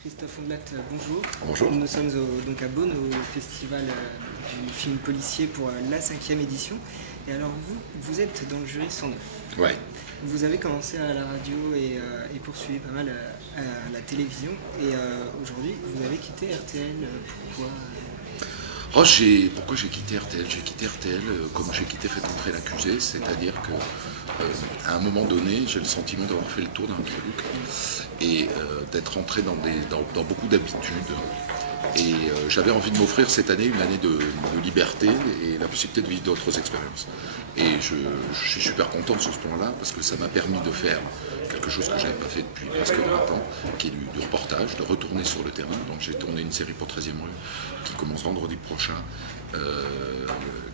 Christophe Ondelat, bonjour. Bonjour. Nous sommes donc à Beaune, au festival du film policier pour la 5e édition. Et alors vous êtes dans le jury 109. Ouais. Vous avez commencé à la radio et poursuivi pas mal à la télévision. Et aujourd'hui, vous avez quitté RTL. Pourquoi Pourquoi j'ai quitté RTL? J'ai quitté RTL comme j'ai quitté Faites entrer l'accusé, c'est-à-dire que à un moment donné, j'ai le sentiment d'avoir fait le tour d'un truc et d'être entré dans beaucoup d'habitudes. Et j'avais envie de m'offrir cette année une année de liberté et la possibilité de vivre d'autres expériences. Et je suis super content sur ce point-là parce que ça m'a permis de faire quelque chose que je n'avais pas fait depuis presque 20 ans, qui est du reportage, de retourner sur le terrain. Donc j'ai tourné une série pour 13e rue qui commence vendredi prochain,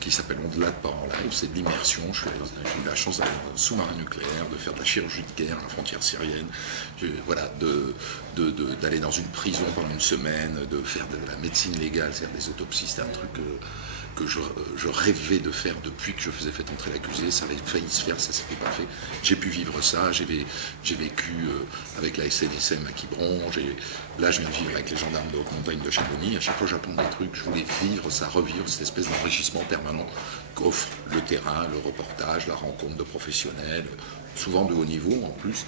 qui s'appelle Ondelat par en live. C'est de l'immersion. J'ai eu la chance d'aller dans un sous-marin nucléaire, de faire de la chirurgie de guerre à la frontière syrienne, voilà, d'aller dans une prison pendant une semaine, de faire de la médecine légale, c'est-à-dire des autopsies. C'est un truc que je rêvais de faire depuis que je faisais Faites entrer l'accusé. Ça avait failli se faire, ça s'était pas fait. J'ai pu vivre ça. J'ai vécu avec la SNSM à Quiberon. Là, je viens de vivre avec les gendarmes de haute montagne de Chamonix. À chaque fois, j'apprends des trucs. Je voulais vivre ça, revivre cette espèce d'enrichissement permanent qu'offre le terrain, le reportage, la rencontre de professionnels, souvent de haut niveau en plus.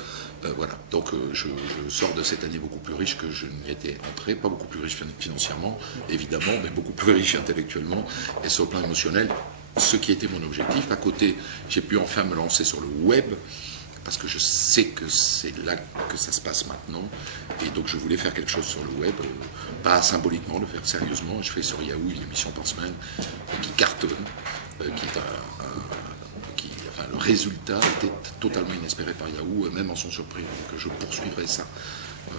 Voilà. Donc je sors de cette année beaucoup plus riche que je n'y étais entré, pas beaucoup plus riche financièrement, évidemment, mais beaucoup plus riche intellectuellement et sur le plan émotionnel, ce qui était mon objectif. À côté, j'ai pu enfin me lancer sur le web, parce que je sais que c'est là que ça se passe maintenant, et donc je voulais faire quelque chose sur le web, pas symboliquement, le faire sérieusement. Je fais sur Yahoo une émission par semaine qui cartonne, qui est le résultat était totalement inespéré par Yahoo, même en sont surpris. Donc je poursuivrai ça.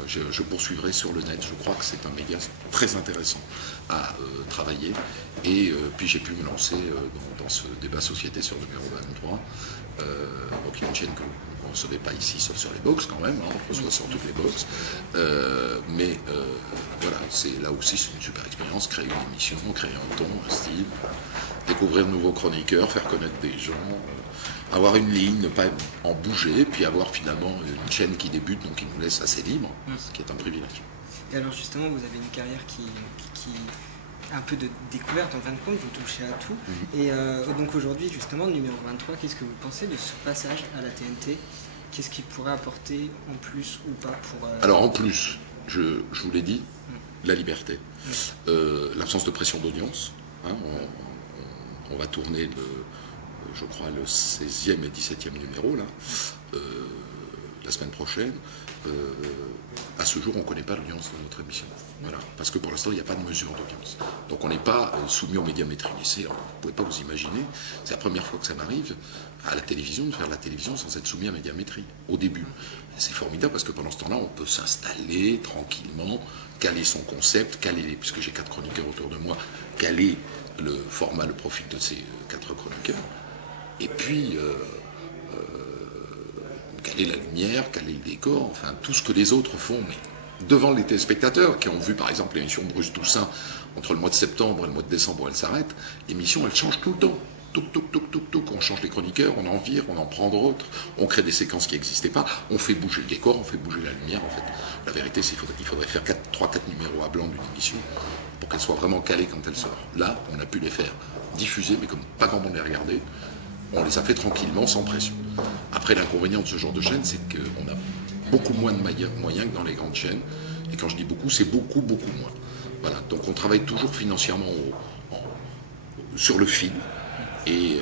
Je poursuivrai sur le net. Je crois que c'est un média très intéressant à travailler. Et puis j'ai pu me lancer dans ce débat société sur le numéro 23. Donc il y a une chaîne que vous ne recevez pas ici, sauf sur les box quand même. Hein, on reçoit sur toutes les box. Voilà, là aussi c'est une super expérience. Créer une émission, créer un ton, un style, découvrir de nouveaux chroniqueurs, faire connaître des gens, avoir une ligne, ne pas en bouger, puis avoir finalement une chaîne qui débute, donc qui nous laisse assez libre, ce qui est un privilège. Et alors justement, vous avez une carrière qui un peu de découverte en fin de compte, vous touchez à tout. Et donc aujourd'hui, justement, numéro 23, qu'est-ce que vous pensez de ce passage à la TNT? Qu'est-ce qu'il pourrait apporter en plus ou pas pour... Alors en plus, je vous l'ai dit, la liberté, l'absence de pression d'audience. Hein, on va tourner je crois le 16e et 17e numéro là, la semaine prochaine. À ce jour, on ne connaît pas l'audience de notre émission. Voilà. Parce que pour l'instant, il n'y a pas de mesure d'audience. Donc on n'est pas soumis aux médiamétries. Vous ne pouvez pas vous imaginer, c'est la première fois que ça m'arrive à la télévision, de faire la télévision sans être soumis à médiamétrie, au début. C'est formidable parce que pendant ce temps-là, on peut s'installer tranquillement, caler son concept, puisque j'ai 4 chroniqueurs autour de moi, caler le format, le profil de ces 4 chroniqueurs, et puis caler la lumière, caler le décor, enfin tout ce que les autres font, mais devant les téléspectateurs qui ont vu par exemple l'émission de Bruce Toussaint entre le mois de septembre et le mois de décembre où elle s'arrête. L'émission elle change tout le temps. On change les chroniqueurs, on en vire, on en prend d'autres, on crée des séquences qui n'existaient pas, on fait bouger le décor, on fait bouger la lumière en fait. La vérité c'est qu'il faudrait faire 3-4 numéros à blanc d'une émission pour qu'elle soit vraiment calée quand elle sort. Là, on a pu les faire diffuser, mais comme pas grand monde les regardait, on les a fait tranquillement, sans pression. Après, l'inconvénient de ce genre de chaîne, c'est qu'on a beaucoup moins de moyens que dans les grandes chaînes. Et quand je dis beaucoup, c'est beaucoup moins. Voilà. Donc on travaille toujours financièrement sur le fil. Et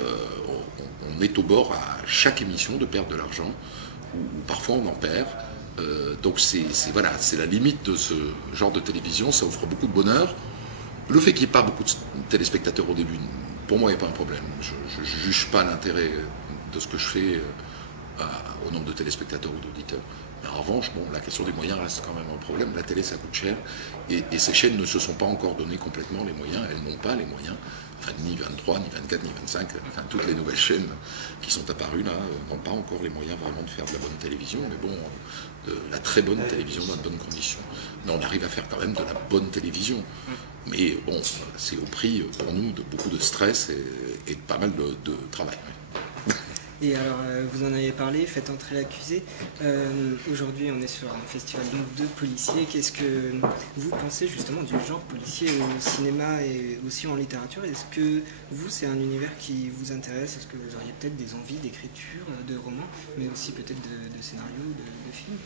on est au bord à chaque émission de perdre de l'argent, ou parfois on en perd. Donc c'est la limite de ce genre de télévision. Ça offre beaucoup de bonheur. Le fait qu'il n'y ait pas beaucoup de téléspectateurs au début, pour moi, il n'y a pas un problème. Je ne juge pas l'intérêt de ce que je fais au nombre de téléspectateurs ou d'auditeurs. Mais en revanche, la question des moyens reste quand même un problème. La télé, ça coûte cher. Et ces chaînes ne se sont pas encore donné complètement les moyens. Elles n'ont pas les moyens. Enfin, ni 23, ni 24, ni 25. Enfin, toutes les nouvelles chaînes qui sont apparues là n'ont pas encore les moyens vraiment de faire de la bonne télévision. Mais bon, de la très bonne télévision dans de bonnes conditions. Mais on arrive à faire quand même de la bonne télévision. Mais bon, c'est au prix pour nous de beaucoup de stress et de pas mal de travail. Et alors, vous en avez parlé, faites entrer l'accusé. Aujourd'hui, on est sur un festival donc, de policiers. Qu'est-ce que vous pensez justement du genre policier au cinéma et aussi en littérature? Est-ce que vous, c'est un univers qui vous intéresse? Est-ce que vous auriez peut-être des envies d'écriture, de romans, mais aussi peut-être de scénarios, de films?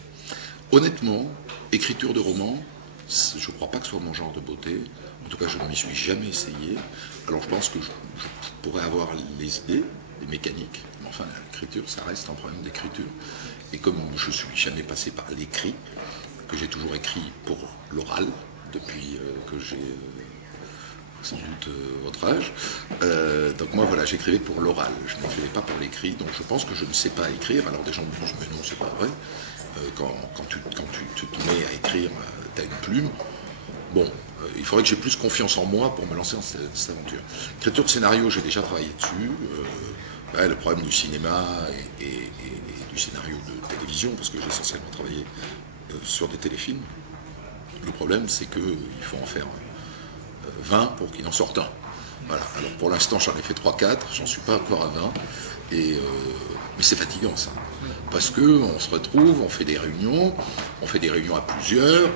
Honnêtement, écriture de roman, je ne crois pas que ce soit mon genre de beauté. En tout cas, je ne m'y suis jamais essayé. Alors je pense que je pourrais avoir les idées, les mécaniques. Mais enfin, l'écriture, ça reste un problème d'écriture. Et comme je ne suis jamais passé par l'écrit, que j'ai toujours écrit pour l'oral, depuis que j'ai sans doute votre âge, donc moi, voilà, j'écrivais pour l'oral. Je n'écrivais pas pour l'écrit. Donc je pense que je ne sais pas écrire. Alors des gens me disent, mais non, c'est pas vrai. Quand tu te mets à écrire, tu as une plume. Bon, il faudrait que j'ai plus confiance en moi pour me lancer dans cette aventure. Écriture de scénario, j'ai déjà travaillé dessus. Le problème du cinéma et du scénario de télévision, parce que j'ai essentiellement travaillé sur des téléfilms. Le problème, c'est qu'il faut en faire 20 pour qu'il en sorte un. Voilà. Alors pour l'instant, j'en ai fait 3-4, j'en suis pas encore à 20. Mais c'est fatigant ça. Parce qu'on se retrouve, on fait des réunions à plusieurs,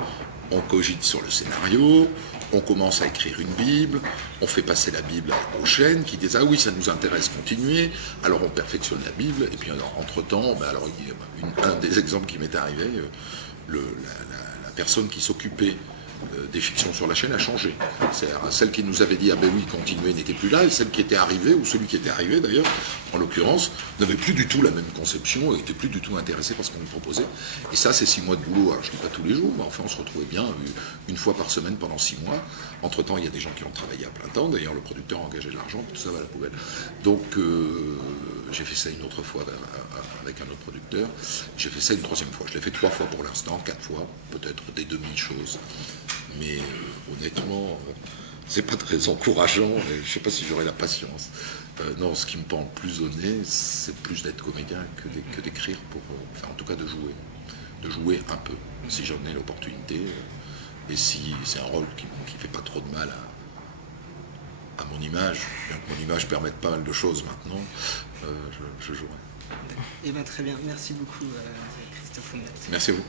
on cogite sur le scénario, on commence à écrire une Bible, on fait passer la Bible aux chaînes qui disent « Ah oui, ça nous intéresse, continuer ». Alors on perfectionne la Bible, et puis entre-temps, un des exemples qui m'est arrivé, la personne qui s'occupait des fictions sur la chaîne a changé. Celle qui nous avait dit ah ben oui, continuer n'était plus là, et celle qui était arrivée, ou celui qui était arrivé d'ailleurs, en l'occurrence, n'avait plus du tout la même conception et n'était plus du tout intéressé par ce qu'on nous proposait. Et ça, c'est 6 mois de boulot. Alors je ne dis pas tous les jours, mais enfin on se retrouvait bien une fois par semaine pendant 6 mois. Entre-temps, il y a des gens qui ont travaillé à plein temps. D'ailleurs, le producteur a engagé de l'argent, tout ça va à la poubelle. Donc j'ai fait ça une autre fois avec un autre producteur. J'ai fait ça une 3e fois. Je l'ai fait 3 fois pour l'instant, 4 fois, peut-être des demi-choses. Mais honnêtement, c'est pas très encourageant. Et je sais pas si j'aurai la patience. Non, ce qui me pend le plus au nez, c'est plus d'être comédien que d'écrire pour, enfin en tout cas de jouer un peu, si j'en ai l'opportunité. Et si c'est un rôle qui fait pas trop de mal à mon image, bien que mon image permette pas mal de choses maintenant, je jouerai. Eh bien très bien, merci beaucoup Christophe Ondet. Merci à vous.